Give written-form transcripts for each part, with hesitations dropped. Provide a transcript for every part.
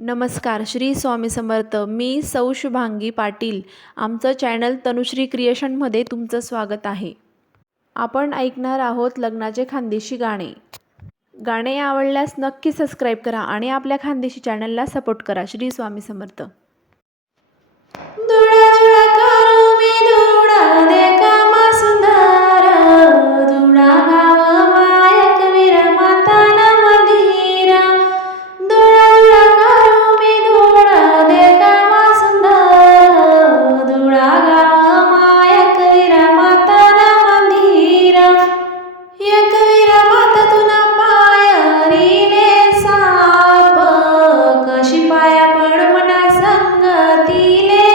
नमस्कार, श्री स्वामी समर्थ. मी सौ शुभांगी पाटील. आमचं चॅनल तनुश्री क्रिएशनमध्ये तुमचं स्वागत आहे. आपण ऐकणार आहोत लग्नाचे खानदेशी गाणे. गाणे आवडल्यास नक्की सबस्क्राईब करा आणि आपल्या खानदेशी चॅनलला सपोर्ट करा. श्री स्वामी समर्थ. दुड़ा दुड़ा करू मी दुड़ा देखा मा सुंदर दुड़ा गाव मायक वीर माता न मंदिरा दुड़ा दुड़ा करू मी दुड़ा देखा मा सुंदर दुड़ा गाव मायक वीर माता न मंदिरा एक वीर माता तुना पायरीने साप कशी पाया पड मना संगतीले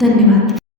धन्यवाद.